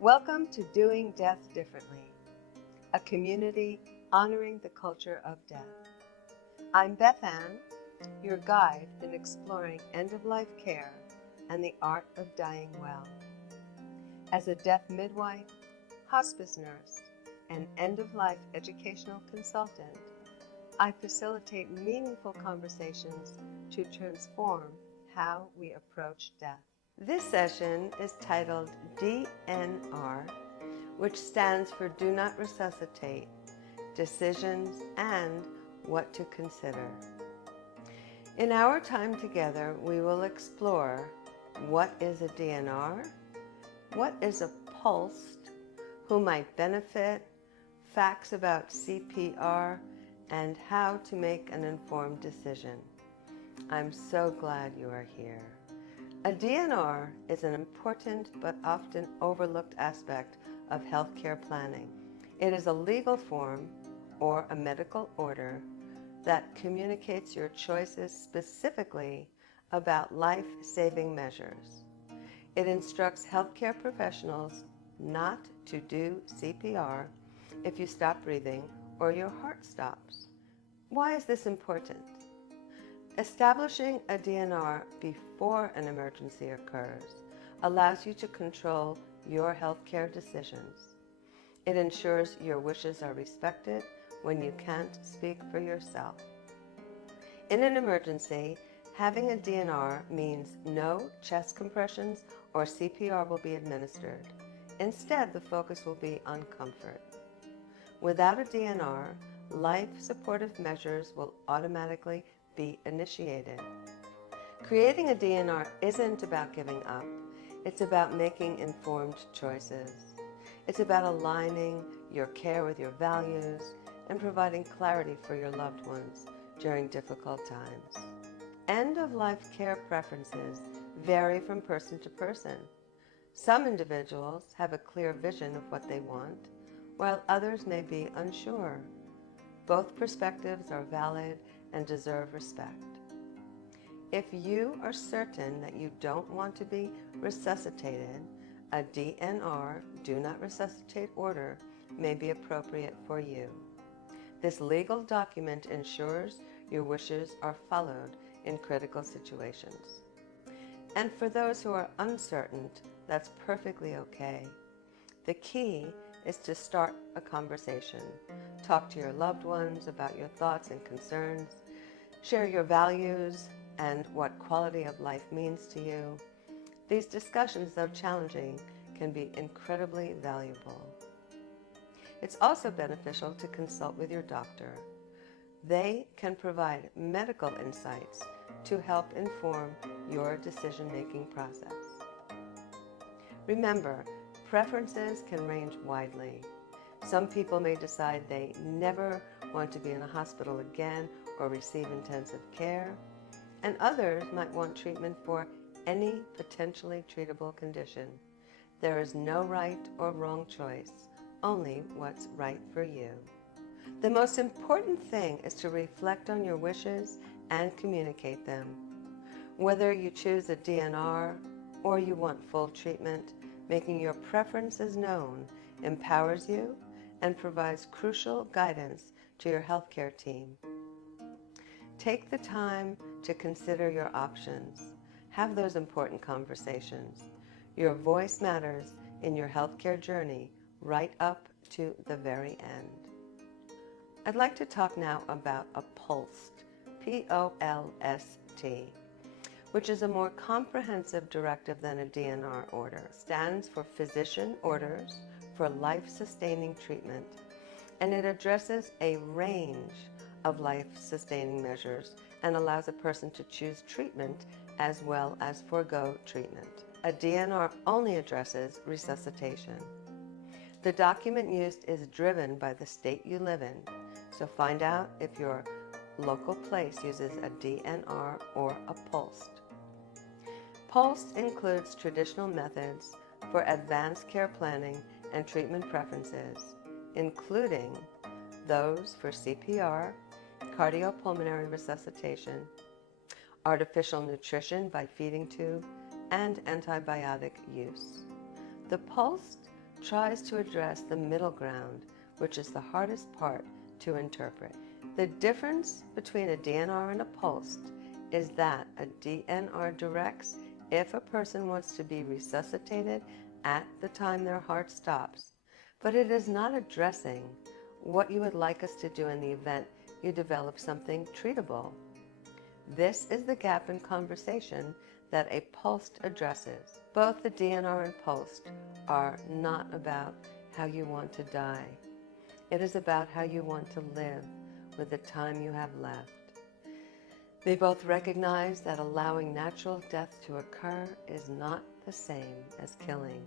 Welcome to Doing Death Differently, a community honoring the culture of death. I'm Bethann, your guide in exploring end-of-life care and the art of dying well. As a death midwife, hospice nurse, and end-of-life educational consultant, I facilitate meaningful conversations to transform how we approach death. This session is titled DNR, which stands for Do Not Resuscitate, Decisions and What to Consider. In our time together, we will explore what is a DNR, what is a POLST, who might benefit, facts about CPR, and how to make an informed decision. I'm so glad you are here. A DNR is an important but often overlooked aspect of healthcare planning. It is a legal form or a medical order that communicates your choices specifically about life-saving measures. It instructs healthcare professionals not to do CPR if you stop breathing or your heart stops. Why is this important? Establishing a DNR before an emergency occurs allows you to control your healthcare decisions. It ensures your wishes are respected when you can't speak for yourself. In an emergency, having a DNR means no chest compressions or CPR will be administered. Instead, the focus will be on comfort. Without a DNR, life-supportive measures will automatically be initiated. Creating a DNR isn't about giving up. It's about making informed choices. It's about aligning your care with your values and providing clarity for your loved ones during difficult times. End-of-life care preferences vary from person to person. Some individuals have a clear vision of what they want, while others may be unsure. Both perspectives are valid and deserve respect. If you are certain that you don't want to be resuscitated, a DNR, Do Not Resuscitate order, may be appropriate for you. This legal document ensures your wishes are followed in critical situations. And for those who are uncertain, that's perfectly okay. The key is to start a conversation. Talk to your loved ones about your thoughts and concerns. Share your values and what quality of life means to you. These discussions, though challenging, can be incredibly valuable. It's also beneficial to consult with your doctor. They can provide medical insights to help inform your decision-making process. Remember, preferences can range widely. Some people may decide they never want to be in a hospital again or receive intensive care, and others might want treatment for any potentially treatable condition. There is no right or wrong choice, only what's right for you. The most important thing is to reflect on your wishes and communicate them. Whether you choose a DNR or you want full treatment, making your preferences known empowers you and provides crucial guidance to your healthcare team. Take the time to consider your options. Have those important conversations. Your voice matters in your healthcare journey right up to the very end. I'd like to talk now about a POLST, P-O-L-S-T, which is a more comprehensive directive than a DNR order. It stands for Physician Orders for Life-Sustaining Treatment, and it addresses a range of life-sustaining measures and allows a person to choose treatment as well as forego treatment. A DNR only addresses resuscitation. The document used is driven by the state you live in, so find out if your local place uses a DNR or a POLST. POLST includes traditional methods for advanced care planning and treatment preferences, including those for CPR, cardiopulmonary resuscitation, artificial nutrition by feeding tube, and antibiotic use. The POLST tries to address the middle ground, which is the hardest part to interpret. The difference between a DNR and a POLST is that a DNR directs if a person wants to be resuscitated at the time their heart stops, but it is not addressing what you would like us to do in the event you develop something treatable. This is the gap in conversation that a POLST addresses. Both the DNR and POLST are not about how you want to die. It is about how you want to live with the time you have left. They both recognize that allowing natural death to occur is not the same as killing.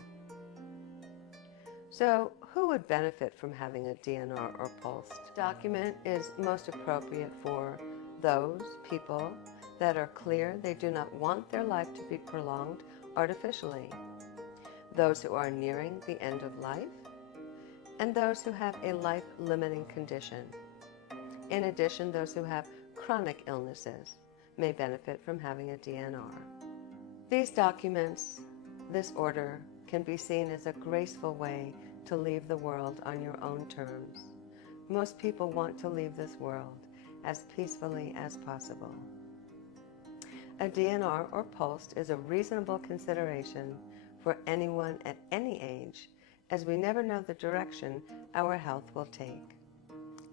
So, who would benefit from having a DNR or POLST? Document is most appropriate for those people that are clear they do not want their life to be prolonged artificially, those who are nearing the end of life, and those who have a life-limiting condition. In addition, those who have chronic illnesses may benefit from having a DNR. These documents, this order, can be seen as a graceful way to leave the world on your own terms. Most people want to leave this world as peacefully as possible. A DNR or POLST is a reasonable consideration for anyone at any age, as we never know the direction our health will take.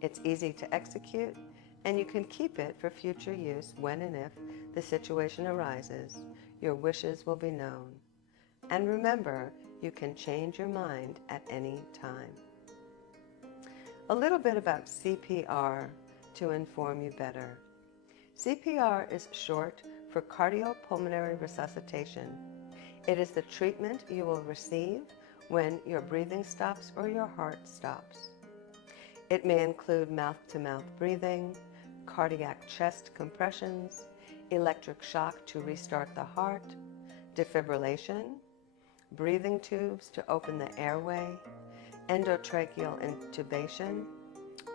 It's easy to execute, and you can keep it for future use when and if the situation arises. Your wishes will be known. And remember, you can change your mind at any time. A little bit about CPR to inform you better. CPR is short for cardiopulmonary resuscitation. It is the treatment you will receive when your breathing stops or your heart stops. It may include mouth-to-mouth breathing, cardiac chest compressions, electric shock to restart the heart, defibrillation, breathing tubes to open the airway, endotracheal intubation,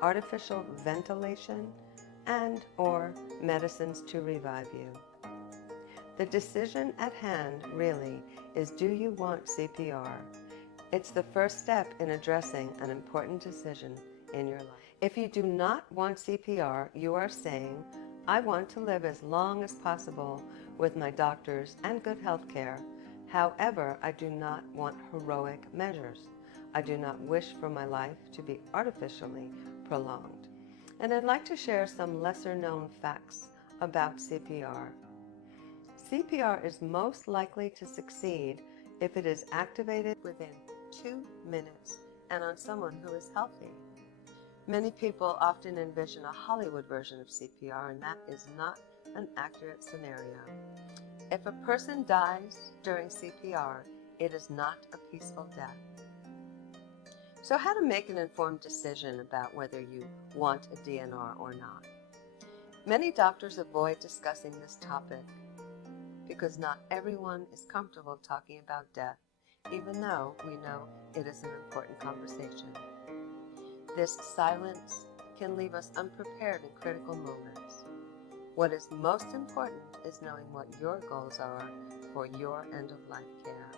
artificial ventilation, and/or medicines to revive you. The decision at hand really is, do you want CPR? It's the first step in addressing an important decision in your life. If you do not want CPR, you are saying, I want to live as long as possible with my doctors and good health care. However, I do not want heroic measures. I do not wish for my life to be artificially prolonged. And I'd like to share some lesser-known facts about CPR. CPR is most likely to succeed if it is activated within 2 minutes and on someone who is healthy. Many people often envision a Hollywood version of CPR, and that is not an accurate scenario. If a person dies during CPR, it is not a peaceful death. So how to make an informed decision about whether you want a DNR or not? Many doctors avoid discussing this topic because not everyone is comfortable talking about death, even though we know it is an important conversation. This silence can leave us unprepared in critical moments. What is most important is knowing what your goals are for your end-of-life care.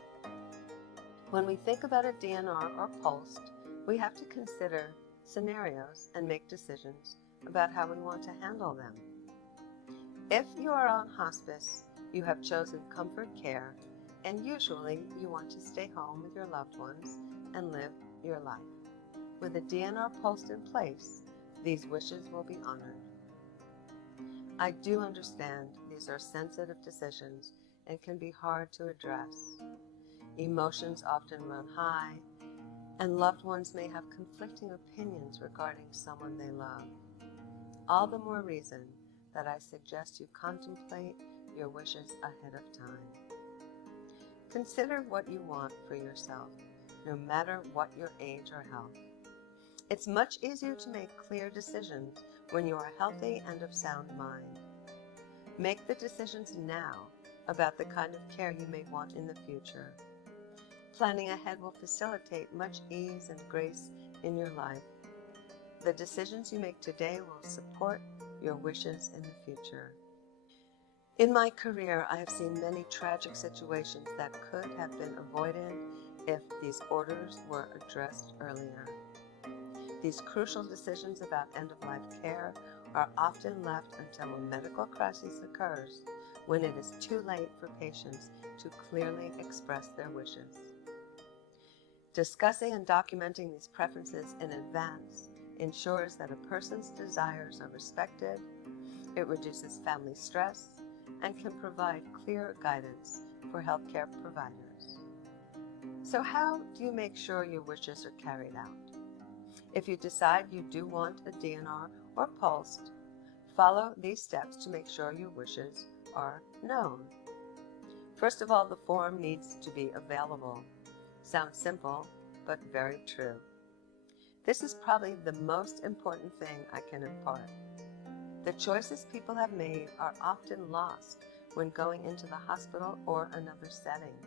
When we think about a DNR or POLST, we have to consider scenarios and make decisions about how we want to handle them. If you are on hospice, you have chosen comfort care, and usually you want to stay home with your loved ones and live your life. With a DNR POLST in place, these wishes will be honored. I do understand these are sensitive decisions and can be hard to address. Emotions often run high, and loved ones may have conflicting opinions regarding someone they love. All the more reason that I suggest you contemplate your wishes ahead of time. Consider what you want for yourself, no matter what your age or health. It's much easier to make clear decisions when you are healthy and of sound mind. Make the decisions now about the kind of care you may want in the future. Planning ahead will facilitate much ease and grace in your life. The decisions you make today will support your wishes in the future. In my career, I have seen many tragic situations that could have been avoided if these orders were addressed earlier. These crucial decisions about end-of-life care are often left until a medical crisis occurs, when it is too late for patients to clearly express their wishes. Discussing and documenting these preferences in advance ensures that a person's desires are respected, it reduces family stress, and can provide clear guidance for healthcare providers. So how do you make sure your wishes are carried out? If you decide you do want a DNR or POLST, follow these steps to make sure your wishes are known. First of all, the form needs to be available. Sounds simple, but very true. This is probably the most important thing I can impart. The choices people have made are often lost when going into the hospital or another setting.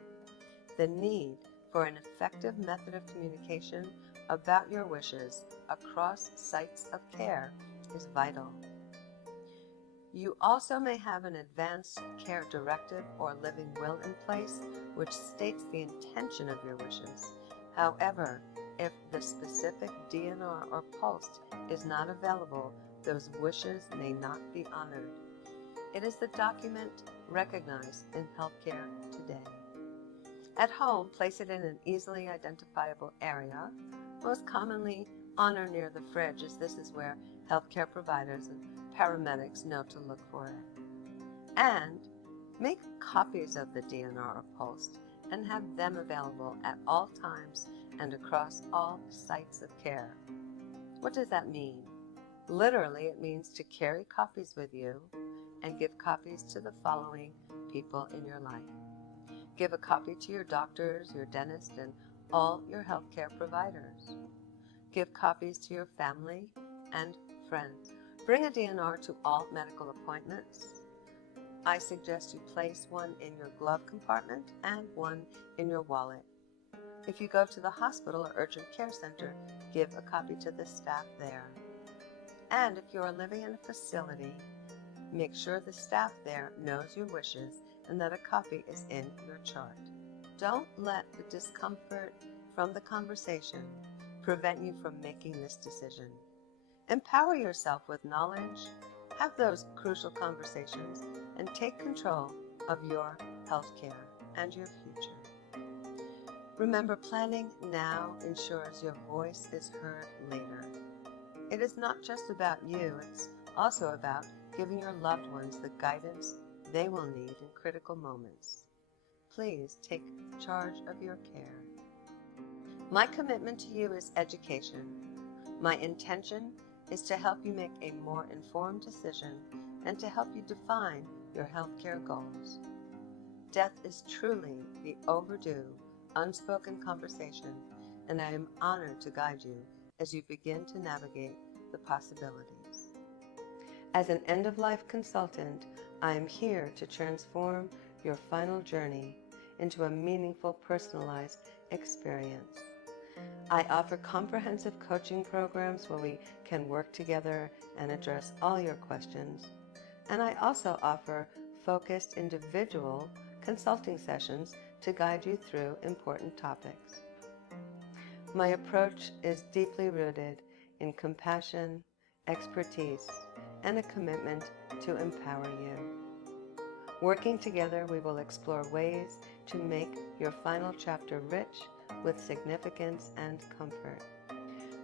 The need for an effective method of communication about your wishes across sites of care is vital. You also may have an advanced care directive or living will in place which states the intention of your wishes. However, if the specific DNR or POLST is not available, those wishes may not be honored. It is the document recognized in healthcare today. At home, place it in an easily identifiable area, most commonly on or near the fridge, as this is where healthcare providers and paramedics know to look for it. And make copies of the DNR or POLST and have them available at all times and across all sites of care. What does that mean? Literally, it means to carry copies with you and give copies to the following people in your life. Give a copy to your doctors, your dentist, and all your healthcare providers. Give copies to your family and friends. Bring a DNR to all medical appointments. I suggest you place one in your glove compartment and one in your wallet. If you go to the hospital or urgent care center, give a copy to the staff there. And if you are living in a facility, make sure the staff there knows your wishes and that a copy is in your chart. Don't let the discomfort from the conversation prevent you from making this decision. Empower yourself with knowledge, have those crucial conversations, and take control of your healthcare and your future. Remember, planning now ensures your voice is heard later. It is not just about you, it's also about giving your loved ones the guidance they will need in critical moments. Please take charge of your care. My commitment to you is education. My intention is to help you make a more informed decision and to help you define your healthcare goals. Death is truly the overdue, unspoken conversation, and I am honored to guide you as you begin to navigate the possibilities. As an end-of-life consultant, I am here to transform your final journey into a meaningful, personalized experience. I offer comprehensive coaching programs where we can work together and address all your questions. And I also offer focused individual consulting sessions to guide you through important topics. My approach is deeply rooted in compassion, expertise, and a commitment to empower you. Working together, we will explore ways to make your final chapter rich with significance and comfort.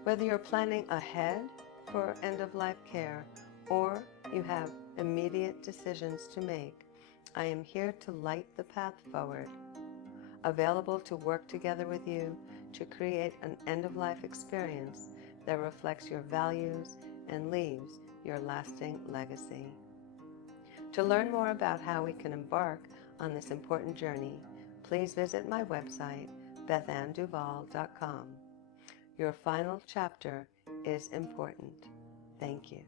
Whether you're planning ahead for end-of-life care or you have immediate decisions to make, I am here to light the path forward, available to work together with you to create an end-of-life experience that reflects your values and leaves your lasting legacy. To learn more about how we can embark on this important journey, please visit my website, BethannDuval.com. Your final chapter is important. Thank you.